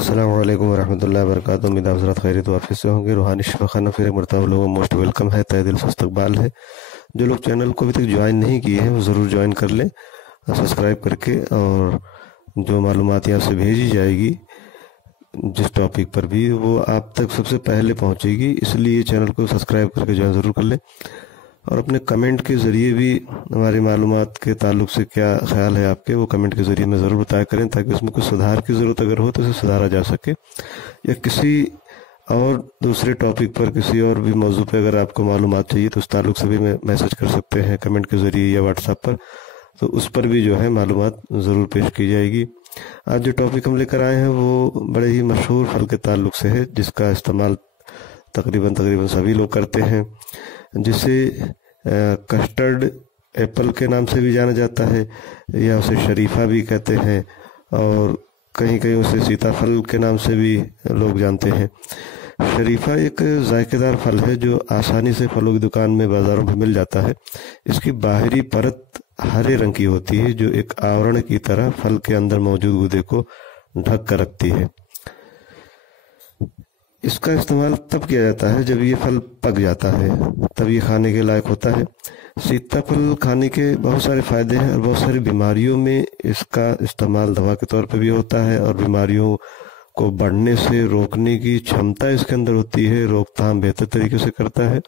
अस्सलाम वालेकुम वरहमतुल्लाहि वबरकातुहू। उम्मीद है हज़रत खैरियत वाफिस से होंगे। रूहानी शिफाखाना फिर एक मरतबा लोगों मोस्ट वेलकम है, तहे दिल से इस्तकबाल है। जो लोग चैनल को अभी तक ज्वाइन नहीं किए हैं वो ज़रूर ज्वाइन कर लें सब्सक्राइब करके, और जो मालूमात यहाँ से भेजी जाएगी जिस टॉपिक पर भी वो आप तक सबसे पहले पहुँचेगी, इसलिए चैनल को सब्सक्राइब करके ज्वाइन ज़रूर कर लें। और अपने कमेंट के ज़रिए भी हमारी मालूमात के ताल्लुक से क्या ख्याल है आपके, वो कमेंट के ज़रिए में ज़रूर बताया करें, ताकि उसमें कुछ सुधार की ज़रूरत अगर हो तो उसे सुधारा जा सके। या किसी और दूसरे टॉपिक पर, किसी और भी मौजू पे अगर आपको मालूमात चाहिए तो उस ताल्लुक से भी मैसेज कर सकते हैं कमेंट के ज़रिए या व्हाट्सएप पर, तो उस पर भी जो है मालूमात ज़रूर पेश की जाएगी। आज जो टॉपिक हम लेकर आए हैं वो बड़े ही मशहूर फल के ताल्लुक से है, जिसका इस्तेमाल तकरीबन सभी लोग करते हैं, जिसे कस्टर्ड एप्पल के नाम से भी जाना जाता है, या उसे शरीफा भी कहते हैं, और कहीं कहीं उसे सीताफल के नाम से भी लोग जानते हैं। शरीफा एक जायकेदार फल है जो आसानी से फलों की दुकान में, बाज़ारों में मिल जाता है। इसकी बाहरी परत हरे रंग की होती है, जो एक आवरण की तरह फल के अंदर मौजूद गूदे को ढक कर रखती है। इसका इस्तेमाल तब किया जाता है जब ये फल पक जाता है, तब ये खाने के लायक होता है। सीताफल खाने के बहुत सारे फायदे हैं और बहुत सारी बीमारियों में इसका इस्तेमाल दवा के तौर पर भी होता है, और बीमारियों को बढ़ने से रोकने की क्षमता इसके अंदर होती है, रोकथाम बेहतर तरीके से करता है।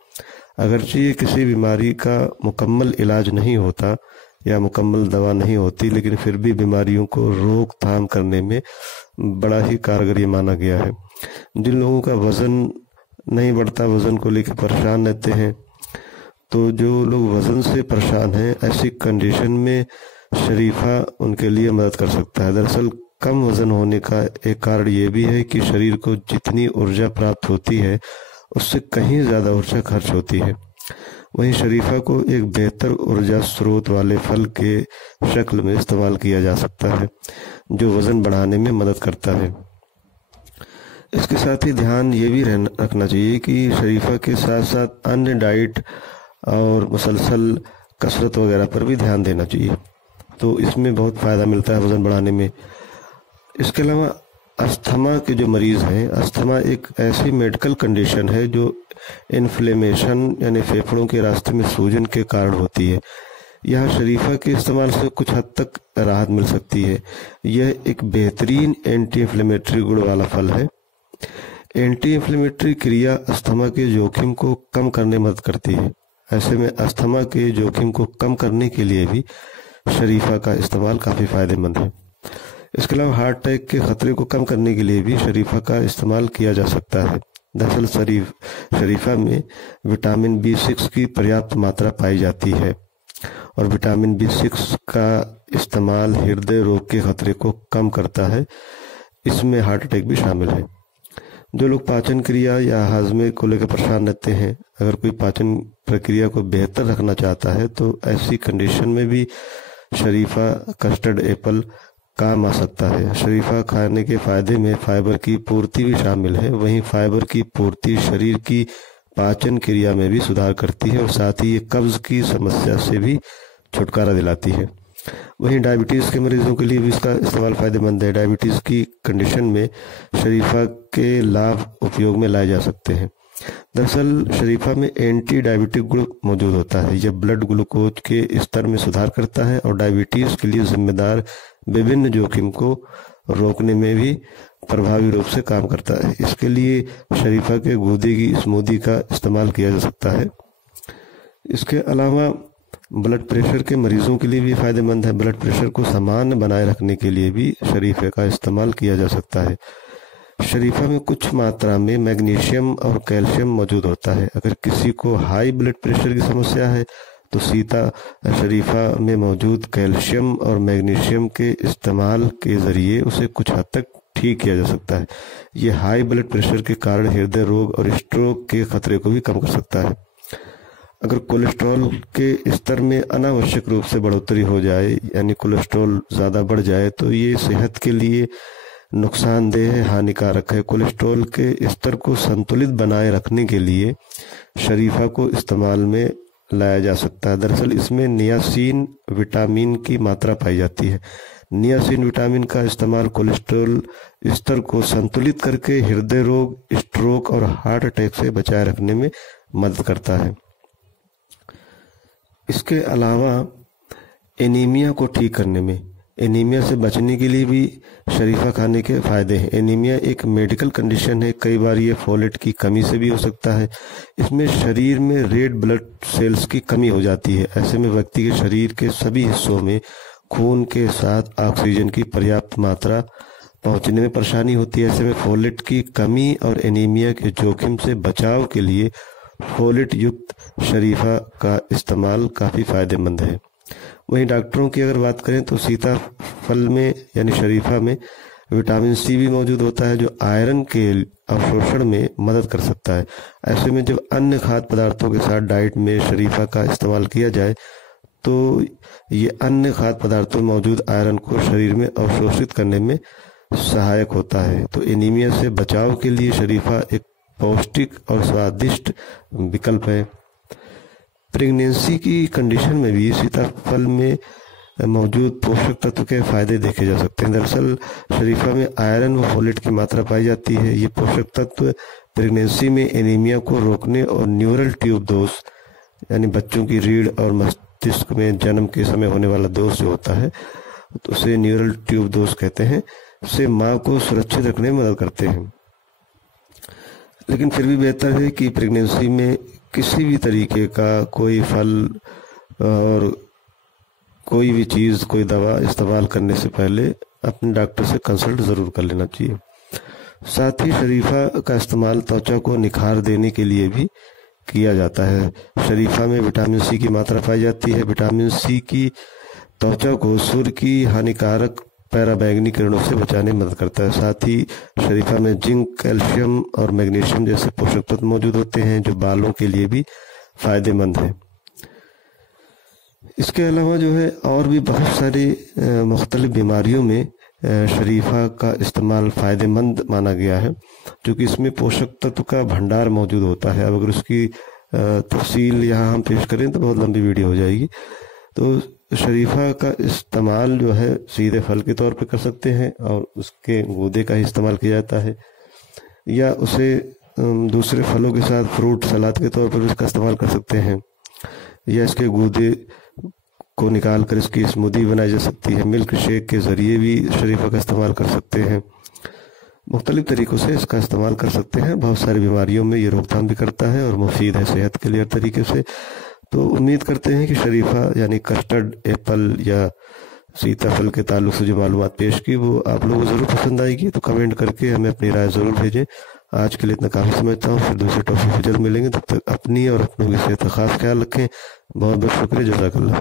अगरचे ये किसी बीमारी का मुकम्मल इलाज नहीं होता या मुकम्मल दवा नहीं होती, लेकिन फिर भी बीमारियों को रोकथाम करने में बड़ा ही कारगर ये माना गया है। जिन लोगों का वज़न नहीं बढ़ता, वज़न को लेकर परेशान रहते हैं, तो जो लोग वज़न से परेशान हैं, ऐसी कंडीशन में शरीफा उनके लिए मदद कर सकता है। दरअसल कम वज़न होने का एक कारण ये भी है कि शरीर को जितनी ऊर्जा प्राप्त होती है उससे कहीं ज़्यादा ऊर्जा खर्च होती है। वहीं शरीफा को एक बेहतर ऊर्जा स्रोत वाले फल के शक्ल में इस्तेमाल किया जा सकता है, जो वज़न बढ़ाने में मदद करता है। इसके साथ ही ध्यान ये भी रखना चाहिए कि शरीफा के साथ साथ अन्य डाइट और मुसलसल कसरत वगैरह पर भी ध्यान देना चाहिए, तो इसमें बहुत फ़ायदा मिलता है वज़न बढ़ाने में। इसके अलावा अस्थमा के जो मरीज़ हैं, अस्थमा एक ऐसी मेडिकल कंडीशन है जो इन्फ्लेमेशन यानी फेफड़ों के रास्ते में सूजन के कारण होती है। यह शरीफा के इस्तेमाल से कुछ हद तक राहत मिल सकती है। यह एक बेहतरीन एंटी इन्फ्लेमेटरी गुण वाला फल है। एंटी इन्फ्लेमेटरी क्रिया अस्थमा के जोखिम को कम करने में मदद करती है। ऐसे में अस्थमा के जोखिम को कम करने के लिए भी शरीफा का इस्तेमाल काफ़ी फ़ायदेमंद है। इसके अलावा हार्ट अटैक के ख़तरे को कम करने के लिए भी शरीफा का इस्तेमाल किया जा सकता है। दरअसल शरीफा में विटामिन B6 की पर्याप्त मात्रा पाई जाती है, और विटामिन B6 का इस्तेमाल हृदय रोग के ख़तरे को कम करता है। इसमें हार्ट अटैक भी शामिल है। जो लोग पाचन क्रिया या हाजमे को लेकर परेशान रहते हैं, अगर कोई पाचन प्रक्रिया को बेहतर रखना चाहता है तो ऐसी कंडीशन में भी शरीफा कस्टर्ड एप्पल काम आ सकता है। शरीफा खाने के फायदे में फाइबर की पूर्ति भी शामिल है। वहीं फाइबर की पूर्ति शरीर की पाचन क्रिया में भी सुधार करती है, और साथ ही ये कब्ज की समस्या से भी छुटकारा दिलाती है। वहीं डायबिटीज़ के मरीजों के लिए भी इसका इस्तेमाल फ़ायदेमंद है। डायबिटीज़ की कंडीशन में शरीफा के लाभ उपयोग में लाए जा सकते हैं। दरअसल शरीफा में एंटी डायबिटिक गुण मौजूद होता है। यह ब्लड ग्लूकोज के स्तर में सुधार करता है और डायबिटीज़ के लिए जिम्मेदार विभिन्न जोखिम को रोकने में भी प्रभावी रूप से काम करता है। इसके लिए शरीफा के गूदे की स्मूदी का इस्तेमाल किया जा सकता है। इसके अलावा ब्लड प्रेशर के मरीजों के लिए भी फ़ायदेमंद है। ब्लड प्रेशर को सामान्य बनाए रखने के लिए भी शरीफे का इस्तेमाल किया जा सकता है। शरीफा में कुछ मात्रा में मैग्नीशियम और कैल्शियम मौजूद होता है। अगर किसी को हाई ब्लड प्रेशर की समस्या है तो शरीफा में मौजूद कैल्शियम और मैग्नीशियम के इस्तेमाल के ज़रिए उसे कुछ हद तक ठीक किया जा सकता है। ये हाई ब्लड प्रेशर के कारण हृदय रोग और स्ट्रोक के खतरे को भी कम कर सकता है। अगर कोलेस्ट्रॉल के स्तर में अनावश्यक रूप से बढ़ोतरी हो जाए, यानी कोलेस्ट्रॉल ज़्यादा बढ़ जाए, तो ये सेहत के लिए नुकसानदेह हानिकारक है। कोलेस्ट्रॉल के स्तर को संतुलित बनाए रखने के लिए शरीफा को इस्तेमाल में लाया जा सकता है। दरअसल इसमें नियासिन विटामिन की मात्रा पाई जाती है। नियासिन विटामिन का इस्तेमाल कोलेस्ट्रॉल स्तर को संतुलित करके हृदय रोग, स्ट्रोक और हार्ट अटैक से बचाए रखने में मदद करता है। इसके अलावा एनीमिया को ठीक करने में, एनीमिया से बचने के लिए भी शरीफा खाने के फायदे हैं। एनीमिया एक मेडिकल कंडीशन है, कई बार ये फोलेट की कमी से भी हो सकता है। इसमें शरीर में रेड ब्लड सेल्स की कमी हो जाती है। ऐसे में व्यक्ति के शरीर के सभी हिस्सों में खून के साथ ऑक्सीजन की पर्याप्त मात्रा पहुंचने में परेशानी होती है। ऐसे में फोलेट की कमी और एनीमिया के जोखिम से बचाव के लिए फोलेट युक्त शरीफा का इस्तेमाल काफ़ी फायदेमंद है। वहीं डॉक्टरों की अगर बात करें तो सीताफल में यानी शरीफा में विटामिन सी भी मौजूद होता है, जो आयरन के अवशोषण में मदद कर सकता है। ऐसे में जब अन्य खाद्य पदार्थों के साथ डाइट में शरीफा का इस्तेमाल किया जाए तो ये अन्य खाद्य पदार्थों में मौजूद आयरन को शरीर में अवशोषित करने में सहायक होता है। तो एनीमिया से बचाव के लिए शरीफा एक पौष्टिक और स्वादिष्ट विकल्प है। प्रेगनेंसी की कंडीशन में भी सीताफल में मौजूद पोषक तत्व के फायदे देखे जा सकते हैं। दरअसल शरीफा में आयरन व फोलेट की मात्रा पाई जाती है। ये पोषक तत्व प्रेगनेंसी में एनीमिया को रोकने और न्यूरल ट्यूब दोष यानी बच्चों की रीढ़ और मस्तिष्क में जन्म के समय होने वाला दोष जो होता है तो उसे न्यूरल ट्यूब दोष कहते हैं, से माँ को सुरक्षित रखने में मदद करते हैं। लेकिन फिर भी बेहतर है कि प्रेगनेंसी में किसी भी तरीके का कोई फल और कोई भी चीज़, कोई दवा इस्तेमाल करने से पहले अपने डॉक्टर से कंसल्ट ज़रूर कर लेना चाहिए। साथ ही शरीफा का इस्तेमाल त्वचा को निखार देने के लिए भी किया जाता है। शरीफा में विटामिन सी की मात्रा पाई जाती है। विटामिन सी की त्वचा को सूर्य की हानिकारक पैराबैंगनी किरणों से बचाने में मदद करता है। साथ ही शरीफा में जिंक, कैल्शियम और मैग्नीशियम जैसे पोषक तत्व मौजूद होते हैं, जो बालों के लिए भी फायदेमंद है। इसके अलावा जो है और भी बहुत सारी मुख्तलिफ बीमारियों में शरीफा का इस्तेमाल फ़ायदेमंद माना गया है, क्योंकि इसमें पोषक तत्व का भंडार मौजूद होता है। अब अगर उसकी तफसील यहाँ हम पेश करें तो बहुत लंबी वीडियो हो जाएगी। तो शरीफा का इस्तेमाल जो है सीधे फल के तौर पे कर सकते हैं और उसके गूदे का ही इस्तेमाल किया जाता है, या उसे दूसरे फलों के साथ फ्रूट सलाद के तौर पर इसका इस्तेमाल कर सकते हैं, या इसके गूदे को निकाल कर इसकी स्मूदी बनाई जा सकती है। मिल्क शेक के ज़रिए भी शरीफा का इस्तेमाल कर सकते हैं। मुख्तलिफ तरीक़ों से इसका इस्तेमाल कर सकते हैं। बहुत सारी बीमारियों में ये रोकथाम भी करता है और मुफीद है सेहत के लिए हर तरीके से। तो उम्मीद करते हैं कि शरीफा यानी कस्टर्ड एप्पल या सीताफल के ताल्लुक से जो मालूमात पेश की वो आप लोगों को ज़रूर पसंद आएगी। तो कमेंट करके हमें अपनी राय ज़रूर भेजें। आज के लिए इतना काफ़ी समझता हूँ, फिर दूसरे टॉपिक पर जल्द मिलेंगे। तब तक अपनी और अपनों की सेहत का खास ख्याल रखें। बहुत बहुत शुक्रिया, जज़ाकल्लाह।